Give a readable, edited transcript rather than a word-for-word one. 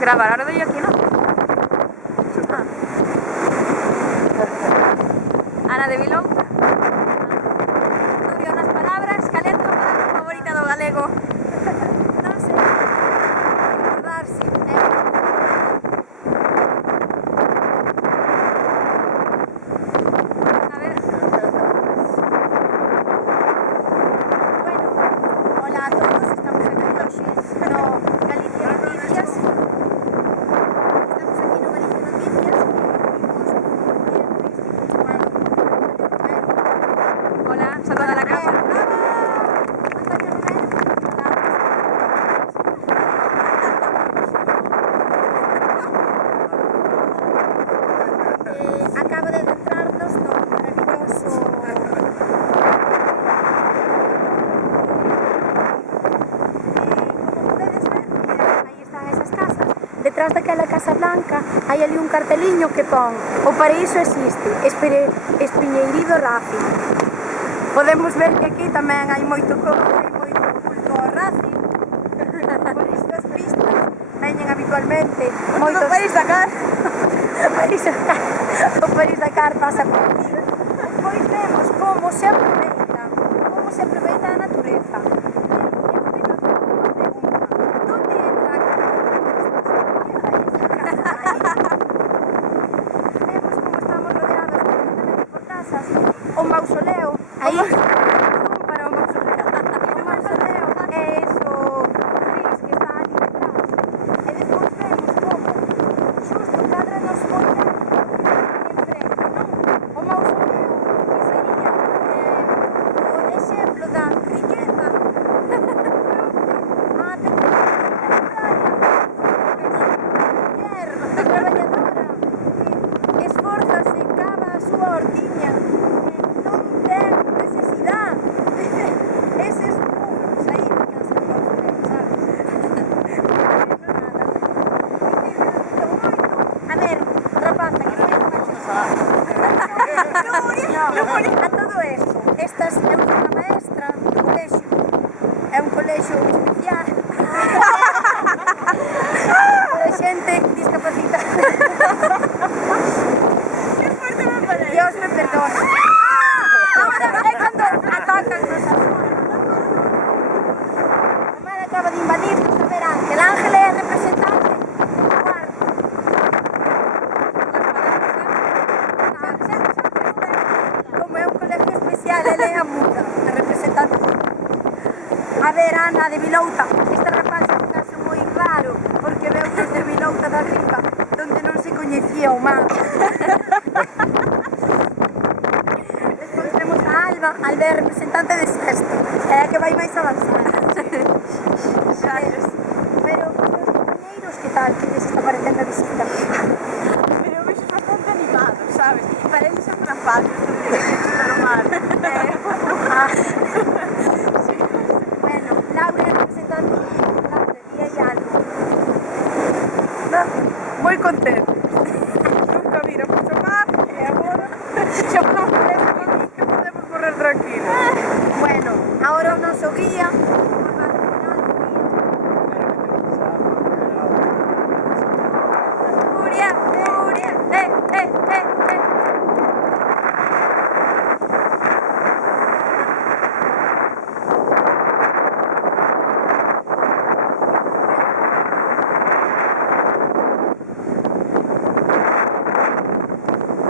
Grabar, ahora doy aquí, ¿no? Ah. Ana de Vilouta. Nuria, unas palabras, cal é a tua palabra favorita do galego? Non sei, recordar si A ver, bueno, hola a todos, estamos aquí hoxe no Galicia Noticias. Estamos aquí no Galicia Noticias e hola, saluda a la casa. Acaba de adentrarnos no maravilloso como podedes ver, aí están esas casas. Detrás daquela Casa Blanca hai ali un carteliño que pon: o paraíso existe, Espiñeirido Racing. Podemos ver que aquí tamén hai moito culto ao Racing. Por estas pistas veñen habitualmente moitos Dakar. O París-Dakar pasa por aquí. Pois vemos como se aproveita a natureza. Donde entra vemos como estamos rodeados completamente por casas. O mausoleo, aí para o mausoleo. O mausoleo é eso gris que está ali detrás. E despois vemos como xusto cadra nos olhar enfrente, non? O mausoleo que sería o exemplo da riqueza. A muller traballadora que esforzase cada a súa hortiña, non ten necesidade. Eses puros aí na casa do mausoleo, sabes? A ver, rapaza, que foi a todo esto, estas é unha maestra do colexio, é un colexio especial para xente discapacitada. Que fuerte me parece. Dios me perdona. Ahora é cando atacan nos azules. A madre acaba de invadirnos, a ver, Ángel. Ángel é representante do cuarto. Como é un colegio especial, ele é a muda, a representante. A ver, Ana de Vilouta, este rapaz é un caso moi raro, porque veu desde Vilouta da Rica, donde non se coñecía o mar. Despois temos a Alba é representante de sexto, é a que vai máis avanzada. Pero os compañeiros, que tal, que lles está parecendo a visita? Pero eu vexo bastante animado, sabes? Para eles é unha fácil, pero mal. Bueno, Laura é representante de Laura, e hai algo. Moi contento.